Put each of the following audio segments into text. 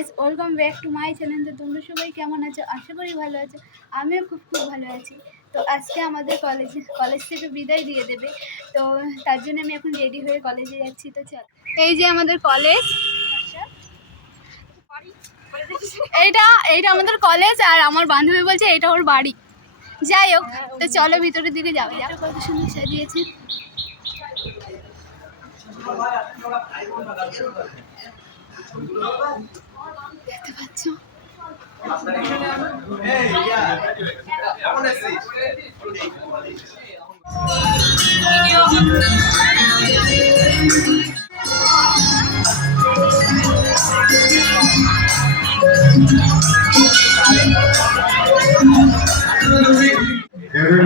Guys, welcome back to my channel. তো তোমরা সবাই কেমন আছো? আশা করি ভালো আছো। আমিও খুব ভালো আছি। তো আজকে আমাদের কলেজ থেকে বিদায় দিয়ে দেবে, তো তার জন্য আমি এখন রেডি হয়ে কলেজে যাচ্ছি। তো চল, এই যে আমাদের কলেজ, এইটা এইটা আমাদের কলেজ, আর আমার বান্ধবী বলছে এটা ওর বাড়ি। যাই হোক, তো চলো ভিতরের দিকে যাও। কত সুন্দর সাজিয়েছে, দেখতে পাচ্ছ?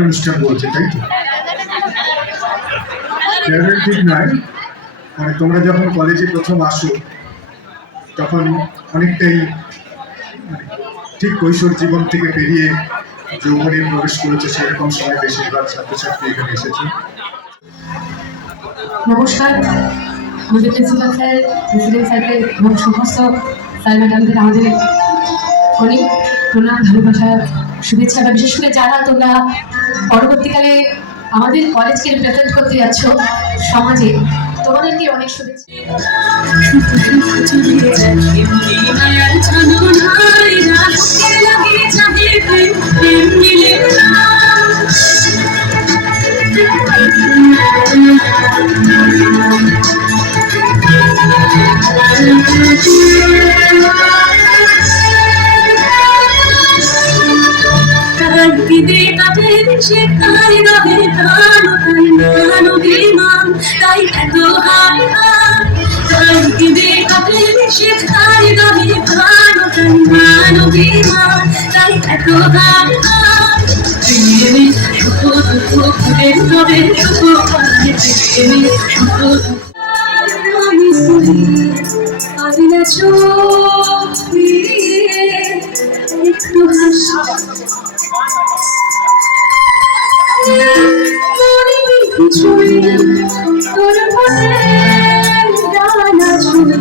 অনুষ্ঠান বলছে, তাই তো? ঠিক নয়, মানে তোমরা যখন কলেজে প্রথম আসো তখন অনেকটাই ঠিক কৈশোর জীবন থেকে পেরিয়ে যৌবনে প্রবেশ করেছে, সেরকম সময় বেশিরভাগ ছাত্রছাত্রী এখানে এসেছে। নমস্কার, আমাদের প্রিন্সিপাল স্যার, প্রেসিডেন্ট স্যারকে এবং সমস্ত স্যার ম্যাডামদের আমাদের অনেক প্রণাম, ভালোবাসা, শুভেচ্ছা। বা বিশেষ করে যারা তোমরা পরবর্তীকালে আমাদের কলেজকে রিপ্রেজেন্ট করতে যাচ্ছ সমাজে, তোমাদেরকে অনেক শুভেচ্ছা। তাই এত হাই একটু হাসি তোর মনে ডানা ছুঁয়ে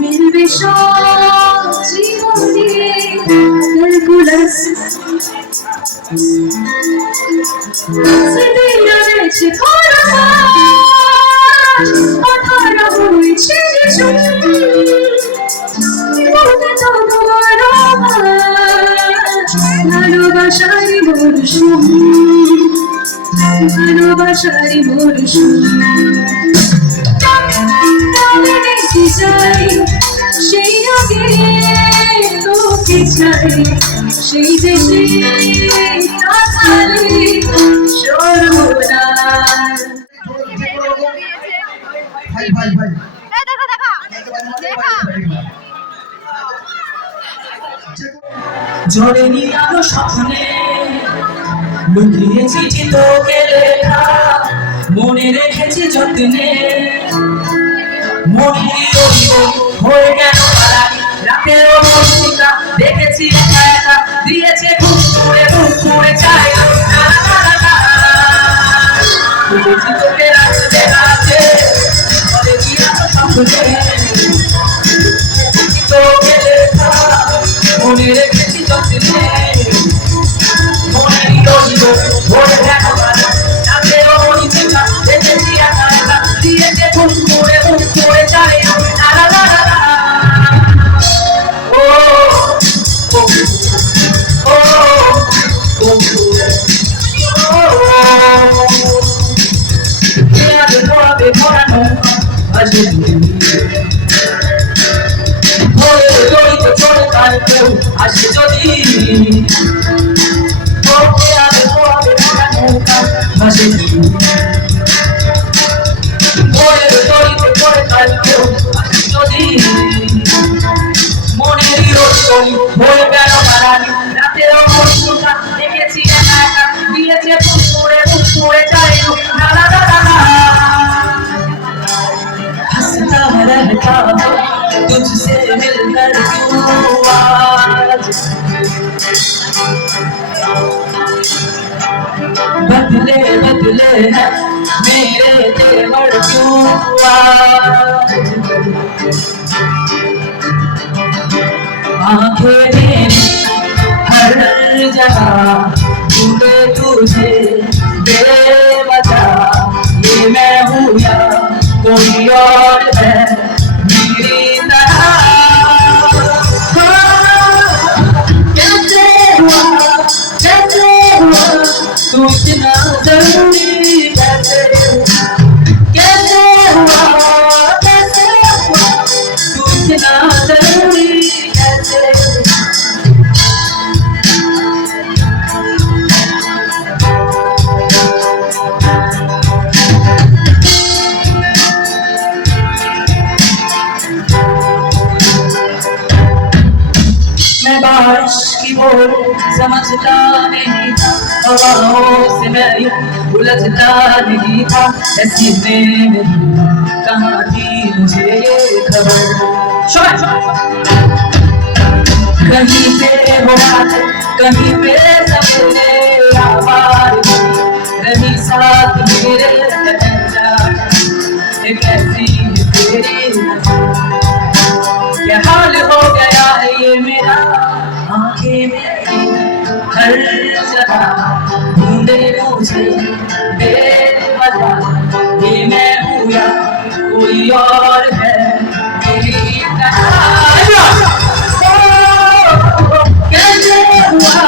মিলবে সব জীবনে ক্যালকুলাস রয়েছে কথাটা হয়েছে ভালোবাসাই মরশুম, ভালোবাসাই মরশুম। দেখতে চাই সেই আগে, তোকে চাই সেই দেশে সর্বনাশ। ঝরে নিয়ালো স্বপ্নে লুকিয়ে চিঠি তোকে লেখা, মনে রেখেছি যত্নে। মনে হয়ে গেল রাতের মর্মিকা, দেখেছি একা একা, দিয়েছে ঘুম করে চাই বুঝেছি তোকে রাখতে রাতে, ঝরে নিয়ালো স্বপ্নে তোকে লেখা, মনে রেখেছি যত্নে। আসে যদি ভাসে যদি মনের হয়ে গেল বাড়ানি, রাতের অবস্থা দেখেছি একা একা, দিয়েছে করে চাই हंसता रहता तुझसे मिलकर क्यों आज, बदले हैं मेरे तेवर क्यों आज। आंखें मेरी हर जगह ढूंढे तुझे बेवजह, ये मैं हूँ या कोई और है मेरी तरह। कैसे हुआ तू इतना जरूरी, कैसे हुआ तू इतना जरूरी, कैसे मैं बारिश की बोल समझता नहीं था, हवाओं से मैं यूं उलझता नहीं था, ऐसी में कहाँ थी मुझे ये खबर। कहीं पे वो रात, कहीं पे सवेरे आवाज़, कहीं साथ मेरे एक ऐसी तेरी नज़र। क्या हाल हो गया है ये मेरा, आंखें मेरी हर जगह ढूंढे मुझे बेवजह, ये मैं हूँ या कोई और है मेरी तरह। कैसे हुआ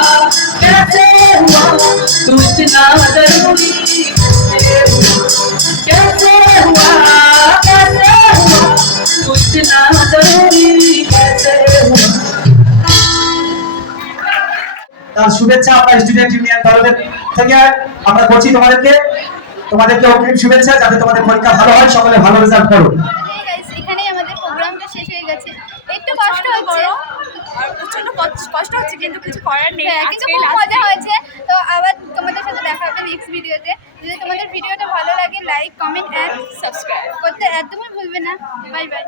तू इतना जरूरी, कैसे हुआ तू इतना जरूरी, कैसे हुआ। তার শুভেচ্ছা আমরা স্টুডেন্ট ইউনিয়ন দলের থেকে আমরা করছি তোমাদেরকে অগ্রিম শুভেচ্ছা, যাতে তোমাদের পরীক্ষা ভালো হয়, সকলে ভালো রেজাল্ট করো। এখানেই আমাদের প্রোগ্রামটা শেষ হয়ে গেছে। একটু কষ্ট হচ্ছে, প্রচন্ড কষ্ট হচ্ছে, কিন্তু কিছু করার নেই। হ্যাঁ, কিন্তু খুব মজা হয়েছে। তো আবার তোমাদের সাথে দেখা হবে নেক্সট ভিডিওতে। যদি তোমাদের ভিডিওটা ভালো লাগে লাইক কমেন্ট অ্যান্ড সাবস্ক্রাইব করতে একদমই ভুলবে না। Bye bye.